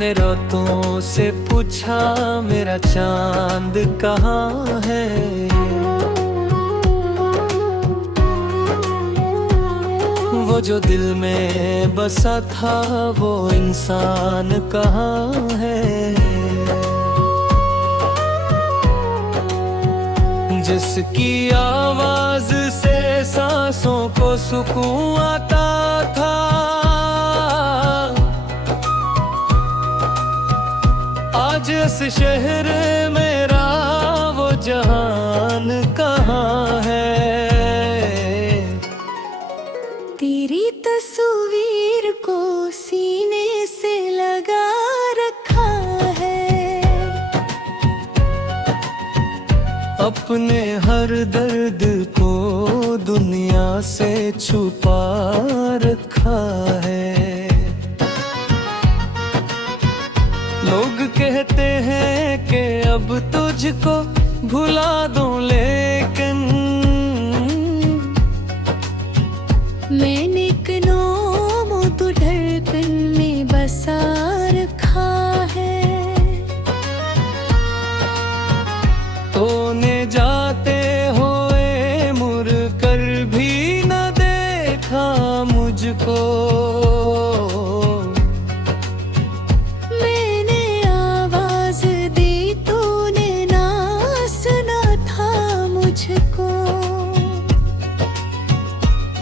मैंने रातों से पूछा मेरा चांद कहाँ है। वो जो दिल में बसा था वो इंसान कहाँ है। जिसकी आवाज से सांसों को सुकून आता था, आज इस शहर मेरा वो जहान कहाँ है। तेरी तस्वीर को सीने से लगा रखा है, अपने हर दर्द को दुनिया से छुपा रखा है। लोग कहते हैं कि अब तुझको भुला दूं, लेकिन मैंने कनों तो धड़कन में बसा रखा है। तूने जाते हुए मुड़ कर भी न देखा मुझको।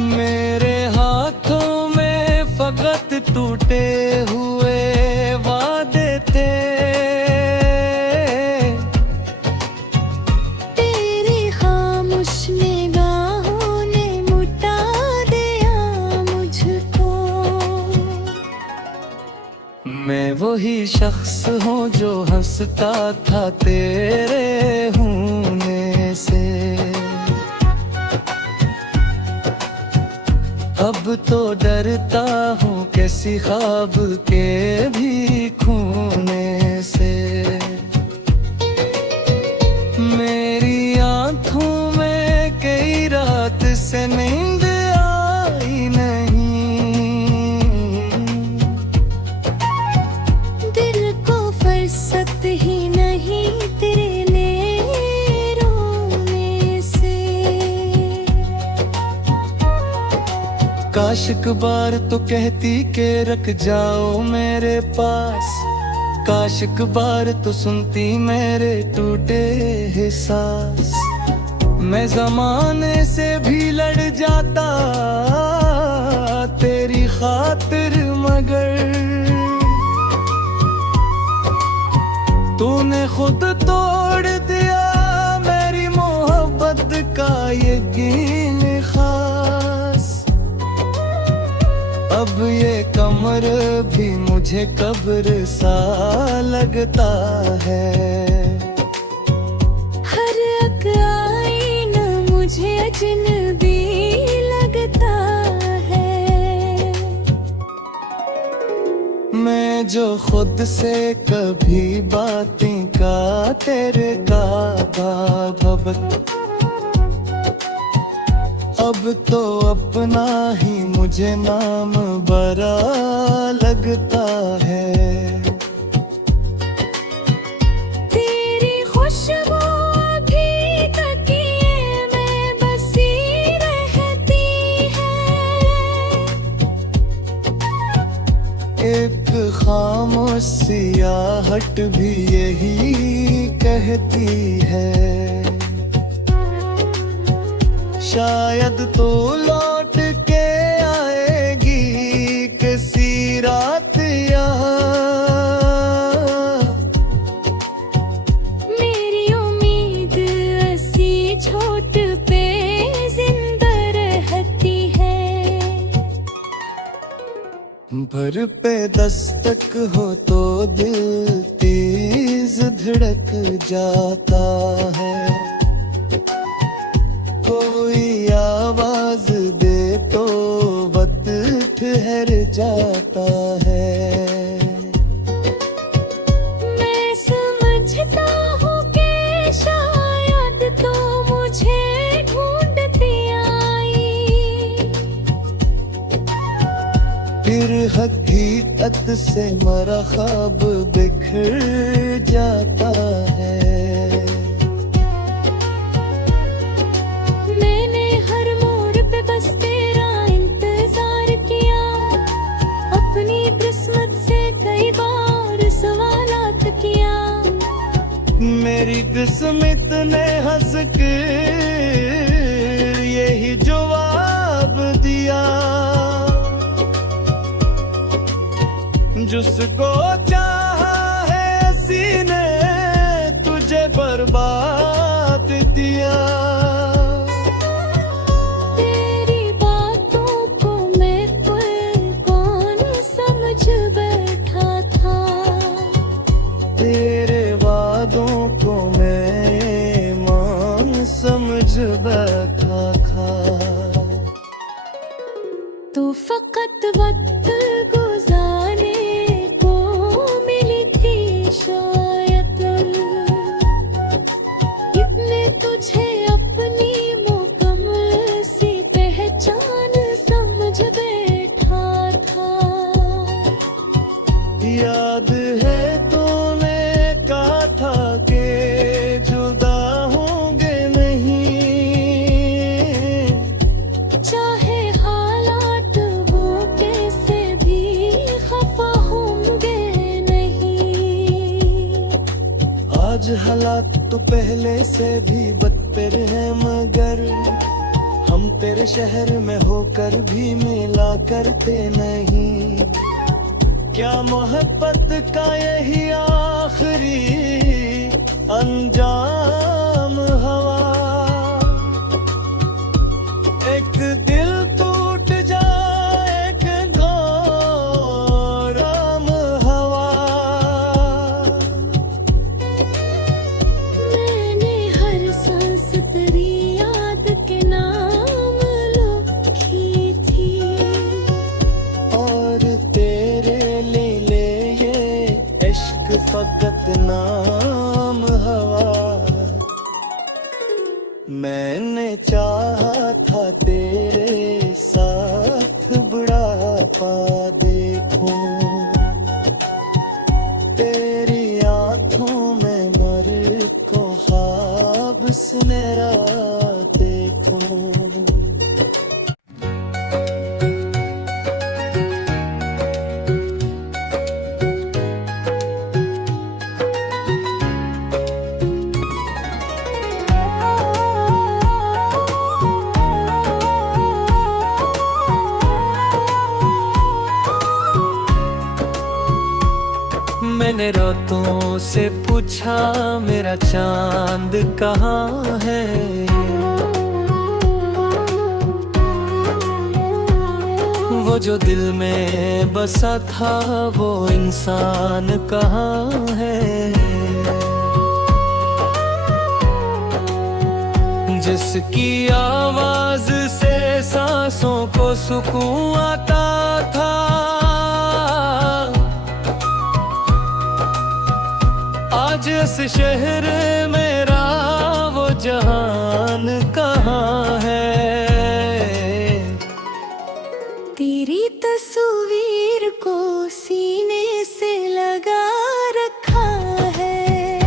मेरे हाथों में फकत टूटे हुए वादे थे, तेरी खामोश निगाहों ने मुटा दिया मुझको। मैं वही शख्स हूँ जो हंसता था तेरे होने से, अब तो डरता हूँ किसी ख्वाब के भी खोने से। मेरी आँखों में कई रात से नींद आई नहीं, दिल को फुर्सत ही नहीं तेरे रोने से। काश एक बार तो कहती के रख जाओ मेरे पास, काश एक बार तो सुनती मेरे टूटे एहसास। मैं ज़माने से भी लड़ जाता तेरी खातिर, मगर तूने खुद तोड़ दिया मेरी मोहब्बत का यकीन खास। अब ये कमर भी मुझे कब्र सा लगता है। हर एक आईना मुझे अजनबी लगता है। मैं जो खुद से कभी बातें का तेरे का भबक, अब तो अपना ही मुझे नाम बरा लगता है। तेरी खुशबू अभी तकिए में बसी रहती है, एक खामोश सियाहट भी यही कहती है। शायद तो लौट के आएगी किसी रात यहाँ, मेरी उम्मीद ऐसी छोट पे जिंदा रहती है। भर पे दस्तक हो तो दिल तेज धड़क जाता है। कोई आवाज दे तो वक्त ठहर जाता है। मैं समझता हूँ कि शायद तो मुझे ढूंढती आई, फिर हकीकत से मरा ख्वाब बिखर जाता है। मैंने हर मोड़ पे बस तेरा इंतजार किया, अपनी किस्मत से कई बार सवालात किया। मेरी किस्मत ने हंस के यही जवाब दिया, जिसको चाहा है सीने तुझे बर्बाद दिया। तेरी बातों को मैं कौन समझ बैठा था, तेरे वादों को मैं मान समझ बैठा था। तू फकत वक्त गुजारने को मिली थी शायद, इतने तुझे अपनी मुकम्मल सी पहचान समझ बैठा था। याद है तूने कहा था कि जुदा होंगे नहीं, चाहे हालात हो कैसे भी खफा होंगे नहीं। आज हालात तो पहले से भी बदतर हैं, मगर हम तेरे शहर में होकर भी मिला करते नहीं। क्या मोहब्बत का यही आखिरी अंजाम हवा, एक दिल टूट जाए एक घोराम हवा। मैंने हर सांस तेरी याद के नाम लिखी थी, और तेरे लिए ये इश्क फकत नाम हवा। मैंने चाहा था तेरे साथ बुढ़ापा देखूं, तेरी आंखों में मर को ख्वाब सुनहरा देखूं। मैंने रातों से पूछा मेरा चांद कहाँ है, वो जो दिल में बसा था वो इंसान कहाँ है। जिसकी आवाज से सांसों को सुकून आता था, आज इस शहर मेरा वो जहान कहाँ है। तेरी तस्वीर को सीने से लगा रखा है,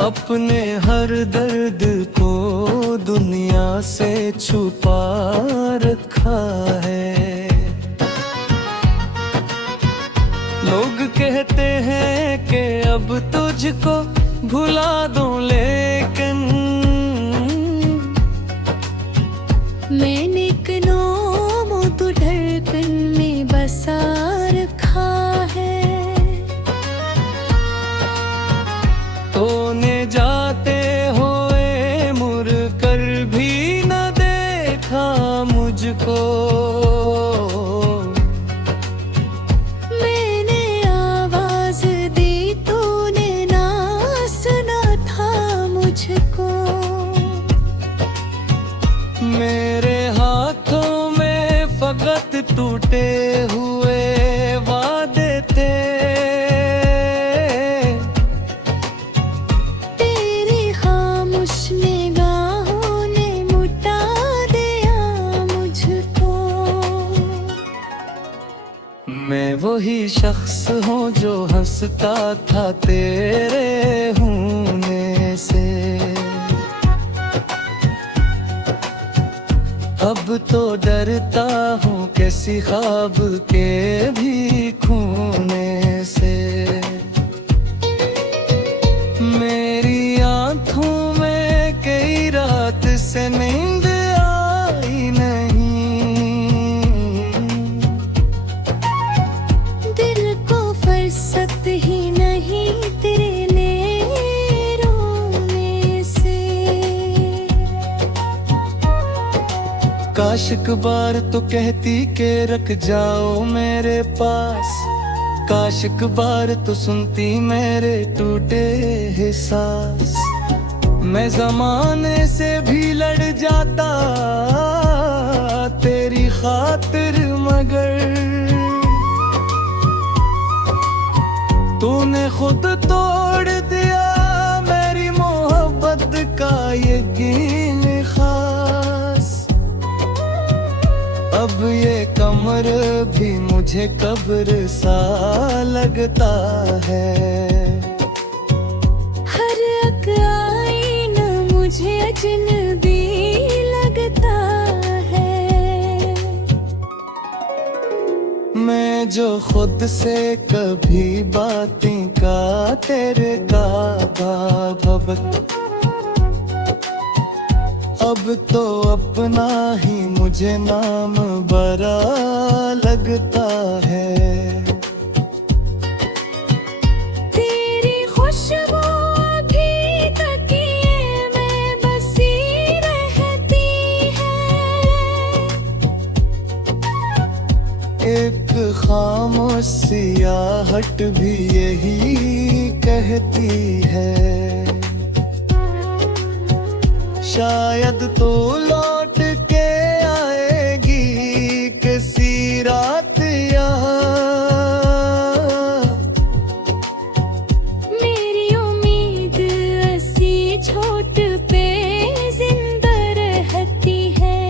अपने हर दर्द को दुनिया से छुपा रखा है। लोग कहते हैं कि अब तुझको भुला दूं, लेकिन मैंने कनों तो धड़कन में बसा रखा है। तूने जाते हुए मुड़ कर भी न देखा मुझको, मेरे हाथों में फकत टूटे हुए वादे थे। तेरी खामोश निगाहों ने मुटा दिया मुझको। ही शख्स हूँ जो हंसता था तेरे होने से। अब तो डरता हूँ किसी ख्वाब के भी खूने से। मेरी आँखों में कई रात से नींद आई नहीं। दिल को फुर्सत ही नहीं तेरे रोने से। काश एक बार तो कहती के रख जाओ मेरे पास। काश एक बार तो सुनती मेरे टूटे एहसास। मैं ज़माने से भी लड़ जाता तेरी खातिर, मगर तूने खुद तोड़ दिया मेरी मोहब्बत का यकीन खास। अब ये कमर भी मुझे कब्र सा लगता है। हर एक आईना मुझे अजनबी लगता है। मैं जो खुद से कभी बातें का तेरे का भबक, अब तो अपना ही मुझे नाम बरा लगता है। तेरी खुशबू अभी तकिए में बसी रहती है। एक खामोश सियाहट भी यही कहती है। शायद तो लौट के आएगी किसी रात यहाँ। मेरी उम्मीद ऐसी छोट पे जिंदा रहती है।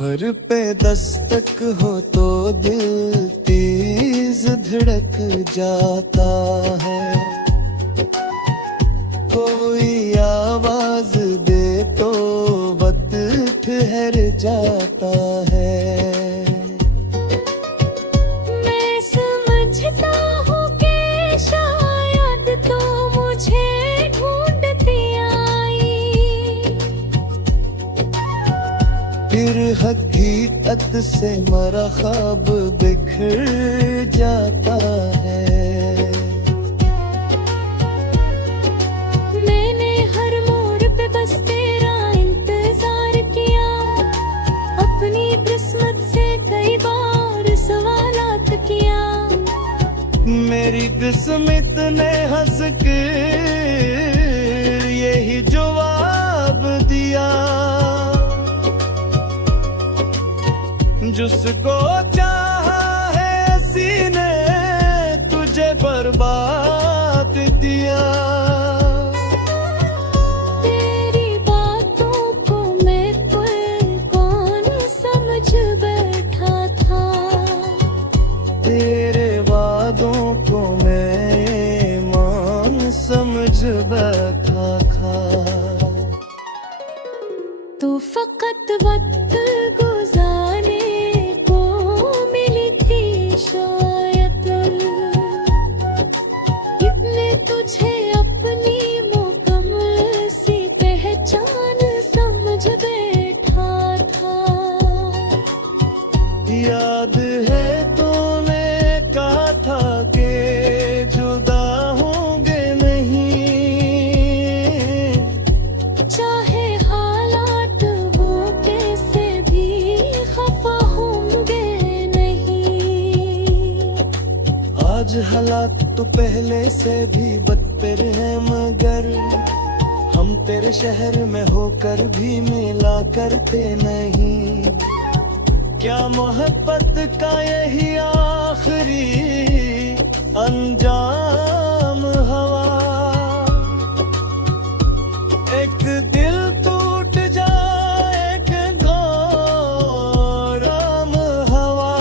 भर पे दस्तक हो तो दिल तेज धड़क जाता है। कोई आवाज दे तो वक्त ठहर जाता है। मैं समझता हूँ कि शायद तो मुझे ढूंढती आई। फिर हकीकत से मरा ख्वाब बिखर जाता है। मैंने हर मोड़ पे बस तेरा इंतजार किया। अपनी किस्मत से कई बार सवालात किया। मेरी किस्मत ने हंस के यही जवाब दिया। जिसको चाहा है सीने तुझे बर्बाद दिया। तेरी बातों को मैं कौन समझ बैठा था। तेरे वादों को मैं मान समझ बैठा था। तू फकत वक्त गुजारने को मिली थी शायद। इतने तुझे अपनी मुकम्मल सी पहचान समझ बैठा था। याद है तूने कहा था कि जुदा होंगे नहीं। चाहे हालात हो कैसे भी खफा होंगे नहीं। आज हालात तो पहले से भी बदतर है, मगर हम तेरे शहर में होकर भी मिला करते नहीं। क्या मोहब्बत का यही आखिरी अंजाम हवा। एक दिल टूट जाए एक घोर आम हवा।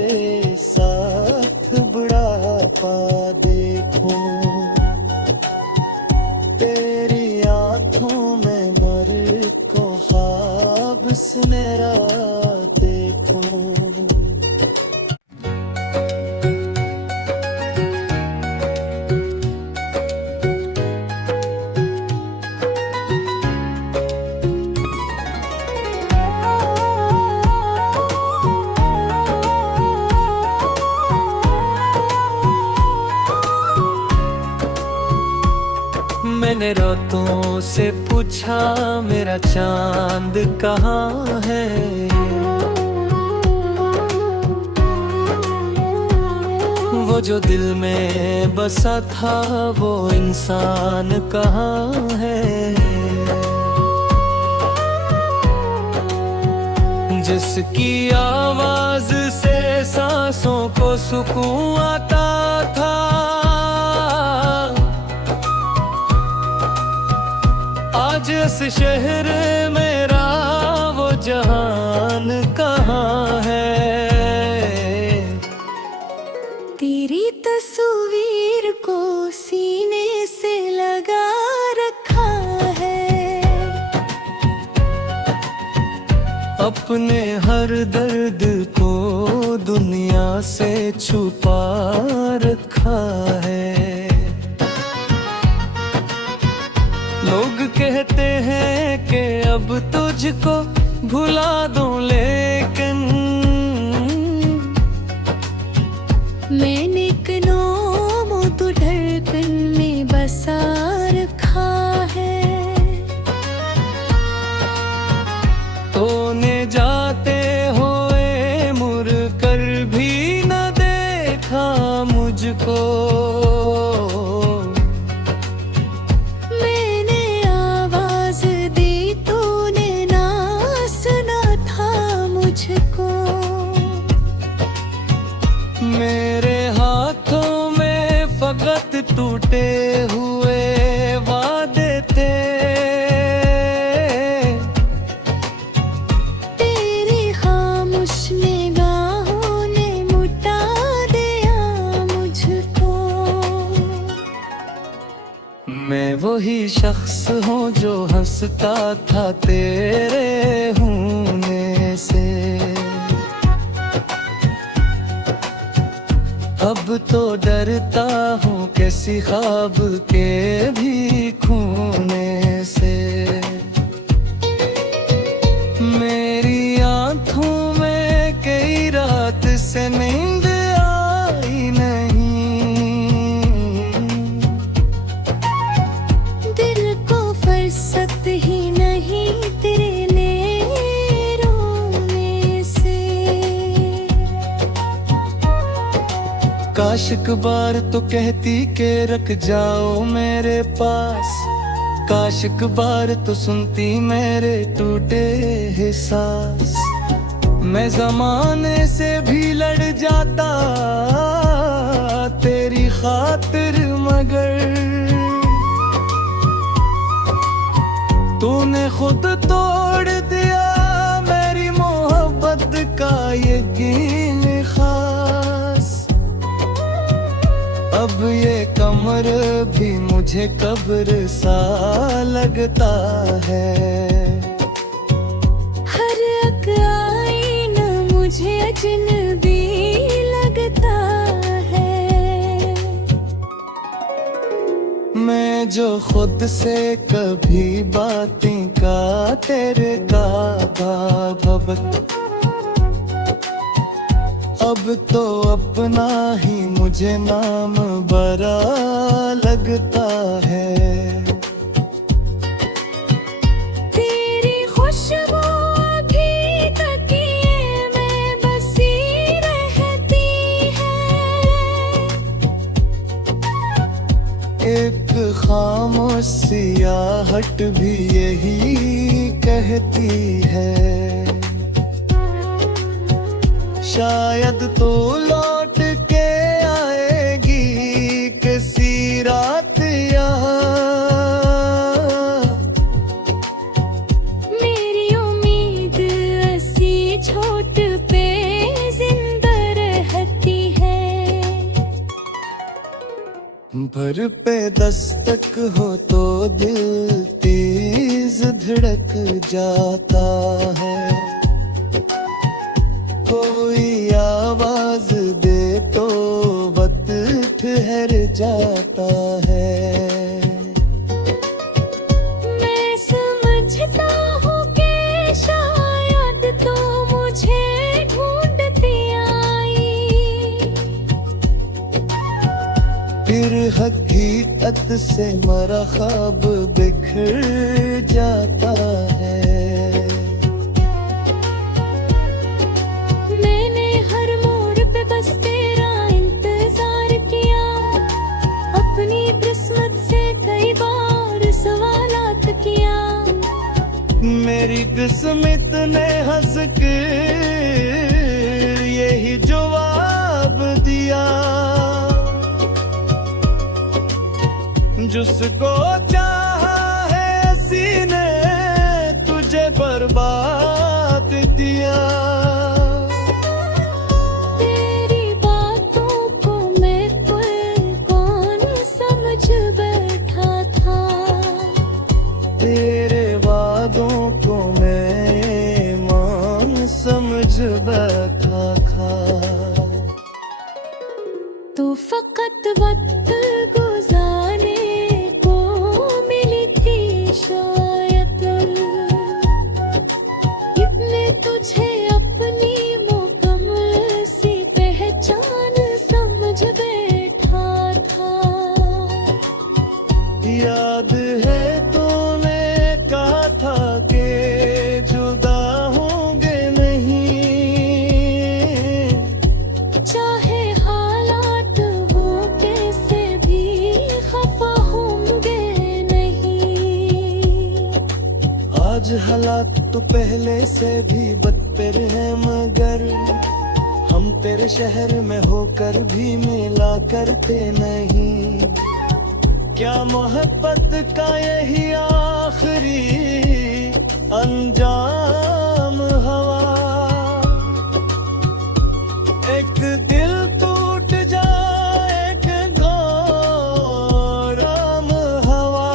तेरे साथ बुढ़ापा देखूं, तेरी आंखों में मर को ख्वाब सुनहरा देखूं। मैंने रातों से पूछा मेरा चांद कहाँ है, वो जो दिल में बसा था वो इंसान कहाँ है। जिसकी आवाज से सांसों को सुकून आता था, आज इस शहर मेरा वो जहान कहाँ है। तेरी तस्वीर को सीने से लगा रखा है, अपने हर दर्द को दुनिया से छुपा रखा है। लोग कहते हैं कि अब तुझको भुला दूं, लेकिन मैंने कनों तो धड़कन में बसा रखा है। तूने जाते हुए मुड़ कर भी न देखा मुझको, मेरे हाथों में फकत टूटे हुए वादे थे। तेरी खामोश निगाहों ने मुटा दिया मुझको। मैं वही शख्स हूँ जो हंसता था तेरे होने से, अब तो डरता हूँ किसी ख्वाब के भी खोने से। मेरी आंखों में कई रात से नींद आई नहीं, दिल को फुर्सत ही नहीं तेरे रोने से। काश एक बार तो कहती के रख जाओ मेरे पास, काश एक बार तो सुनती मेरे टूटे एहसास। मैं ज़माने से भी लड़ जाता तेरी खातिर, मगर तूने खुद तोड़ दिया मेरी मोहब्बत का यकीन खास। अब ये कमर भी मुझे कब्र सा लगता है। हर एक आईना मुझे अजनबी लगता है। मैं जो खुद से कभी बातें का तेरे का भबक, अब तो अपना ही मुझे नाम बरा लगता है। तेरी खुशबू अभी तकिए में बसी रहती है। एक खामोश सियाहट भी यही कहती है, शायद तो लौट के आएगी किसी रात यहाँ। मेरी उम्मीद ऐसी छोट पे जिंदा रहे। भर पे दस्तक हो तो दिल तेज धड़क जाता है, कोई आवाज दे तो वक्त ठहर जाता है। मैं समझता हूँ कि शायद तो मुझे ढूंढती आई, फिर हकीकत से मरा ख्वाब बिखर जाता है। मैंने हर मोड़ पे बस तेरा इंतजार किया, अपनी किस्मत से कई बार सवालात किया। मेरी किस्मत ने हंस के यही जवाब दिया, जिसको चाहा है सीने तुझे बर्बाद दिया। तेरी बातों को मैं कौन समझ बैठा था, तेरे वादों को मैं मान समझ बैठा था। तू फकत वक्त गुजारने को मिली थी शायद, इतने तुझे अपनी मुकम्मल सी पहचान समझ बैठा था। याद है तूने कहा था कि जुदा होंगे नहीं, चाहे हालात हो कैसे भी खफा होंगे नहीं। आज हालात तो पहले से भी बदतर है, मगर हम तेरे शहर में होकर भी मिला करते नहीं। क्या मोहब्बत का यही आखिरी अंजाम हवा, एक दिल टूट जाए एक घोराम हवा।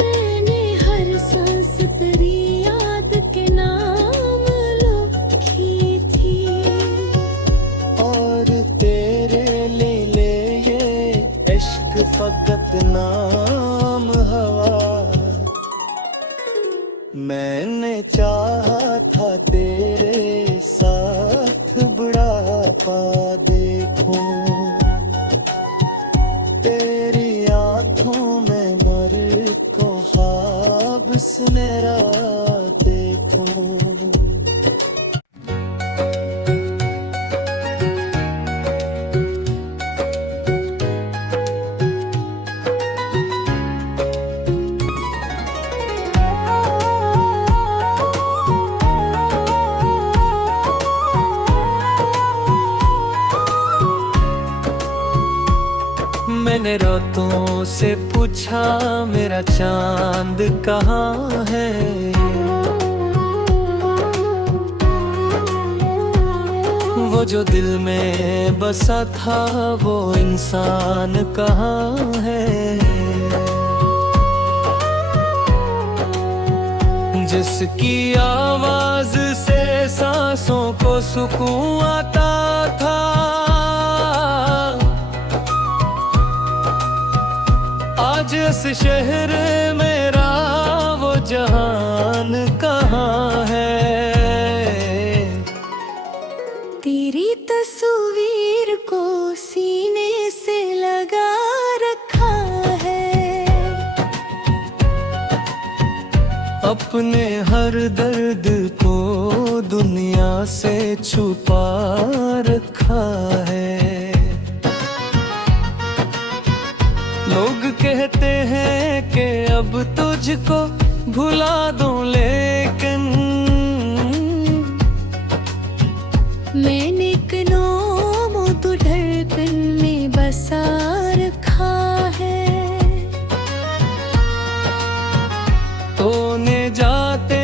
मैंने हर सांस तेरी याद के नाम लिखी थी, और तेरे लिए ये इश्क फकत नाम हवा। मैंने चाहा था तेरे साथ बुढ़ापा देखूं, तेरी आंखों में मर को ख्वाब सुनहरा देखूं। मैंने रातों से पूछा मेरा चांद कहाँ है, वो जो दिल में बसा था वो इंसान कहाँ है। जिसकी आवाज से सांसों को सुकून आता था, आज इस शहर मेरा वो जहान कहाँ है। तेरी तस्वीर को सीने से लगा रखा है, अपने हर दर्द को दुनिया से छुपा रखा है। लोग कहते हैं कि अब तुझको भुला दूं, लेकिन मैंने कनों तो धड़कन में बसा रखा है। तूने जाते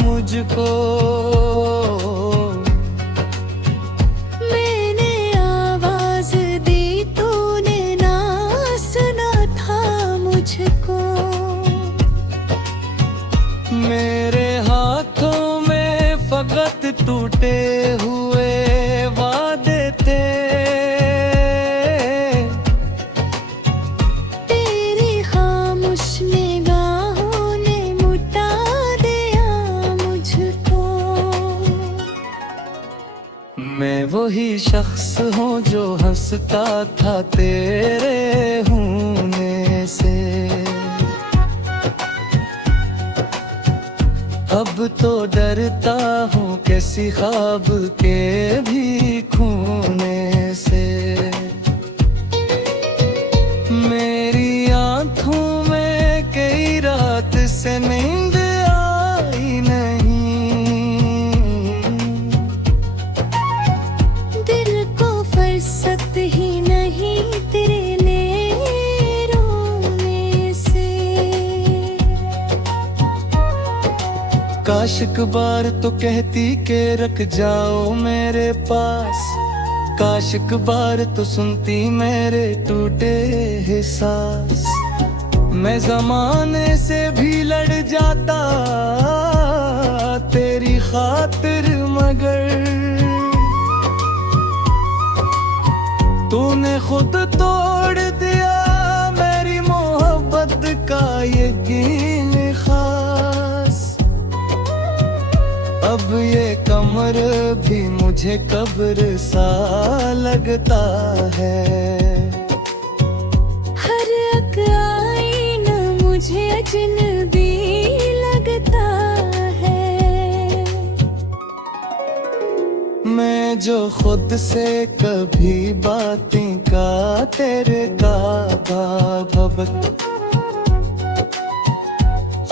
मुझको मेरे हाथों में फकत टूटे हुए वादे थे, तेरी खामोश निगाहों ने मुटा दिया मुझको। मैं वही शख्स हूँ जो हंसता था तेरे होने से, अब तो डरता हूँ किसी ख्वाब के भी खूने से। मेरी आँखों में कई रात से नींद आई नहीं, दिल को फुर्सत ही नहीं तेरे लिए रोने से। काश एक बार तो कहती के रख जाओ मेरे पास, काश एक बार तो सुनती मेरे टूटे एहसास। मैं जमाने से भी लड़ जाता तेरी खातिर, मगर तूने खुद तोड़ दिया मेरी मोहब्बत का यकीन खास। अब ये कमर भी मुझे कब्र सा लगता है, हर एक आईना मुझे अजनबी लगता है। मैं जो खुद से कभी बातें का तेरे का भबक,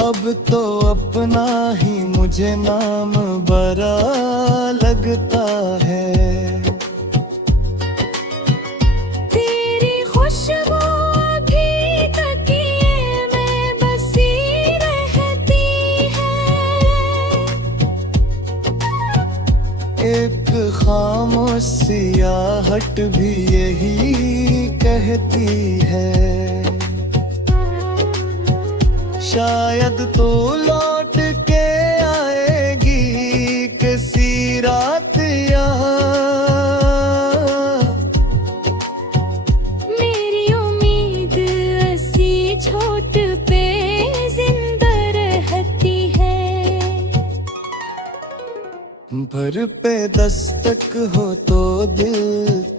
अब तो अपना ही मुझे नाम बरा लगता है। तेरी खुशबू अभी तकिए में बसी रहती है, एक खामोश सियाहट भी यही कहती है, शायद तो लौट के आएगी किसी रात यहाँ। मेरी उम्मीद ऐसी छोट पे जिंदा रहती है। भर पे दस्तक हो तो दिल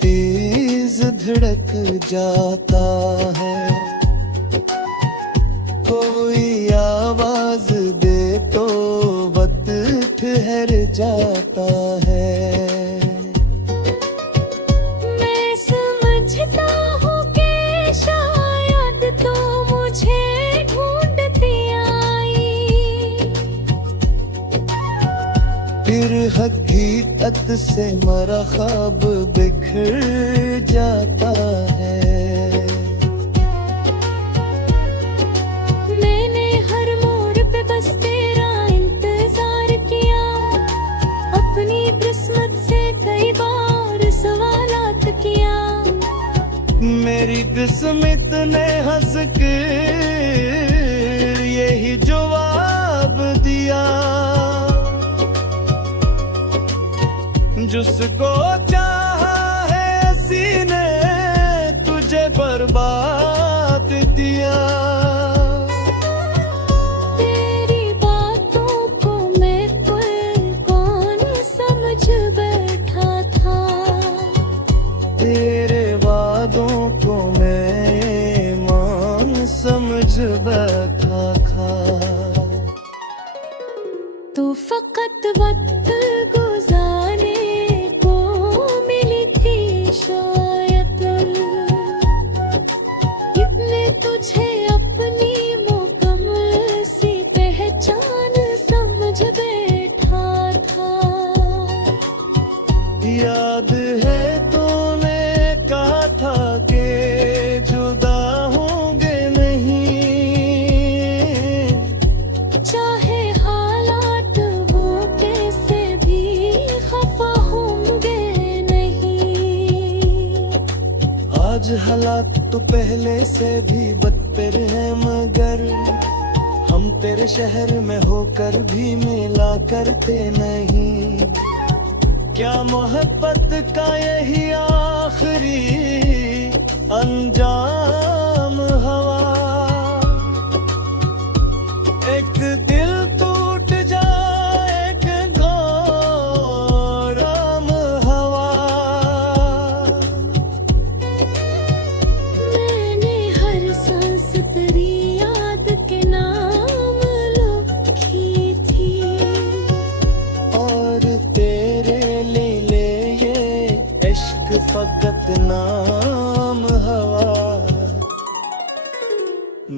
तेज धड़क जाता है, कोई आवाज दे तो वक्त ठहर जाता है। मैं समझता हूँ कि शायद तो मुझे ढूंढती आई, फिर हकीकत से मरा ख्वाब बिखर जाता है। मैंने हर मोड़ पे बस तेरा इंतजार किया, अपनी किस्मत से कई बार सवालात किया। मेरी किस्मत ने हंस के यही जवाब दिया, जिसको चाहा है सीने तुझे बर्बाद दिया। तेरी बातों को मैं कौन समझ बैठा था, तेरे वादों को मैं मान समझ बैठा था। तू फकत वक्त गुजारने को मिली थी शायद, इतने तुझे अपनी मुकम्मल सी पहचान समझ बैठा था। याद है तूने कहा था कि जुदा होंगे नहीं, चाहे हालात हो कैसे भी खफा होंगे नहीं। आज हालात तो पहले से भी बदतर है, मगर हम तेरे शहर में होकर भी मिला करते नहीं। क्या मोहब्बत का यही आखिरी अंजाम हवा, एक दिल टूट जाए एक घोराम हवा। मैंने हर सांस तेरी याद के नाम लिखी थी, और तेरे लिए ये इश्क फकत नाम हवा।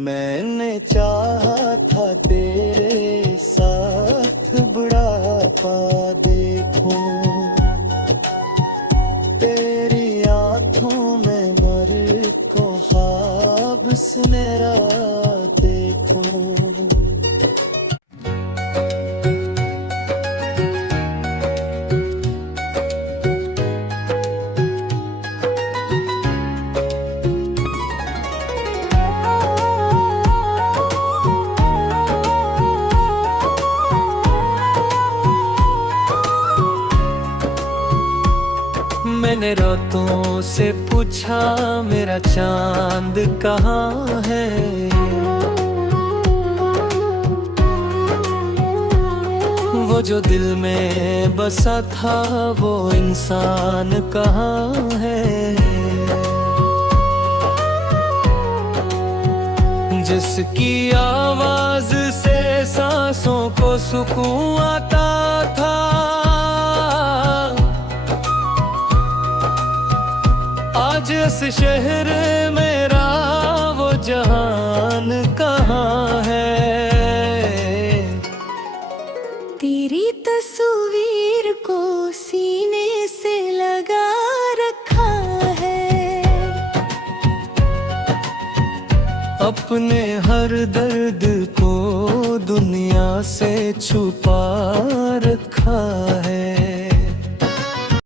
मैंने चाहा था तेरे साथ बुढ़ापा देखूं, तेरी आंखों में मर को ख्वाब सुनहरा देखूं। मैंने रातों से पूछा मेरा चांद कहाँ है, वो जो दिल में बसा था वो इंसान कहाँ है। जिसकी आवाज से सांसों को सुकून आता था, आज इस शहर मेरा वो जहान कहाँ है। तेरी तस्वीर को सीने से लगा रखा है, अपने हर दर्द को दुनिया से छुपा रखा है।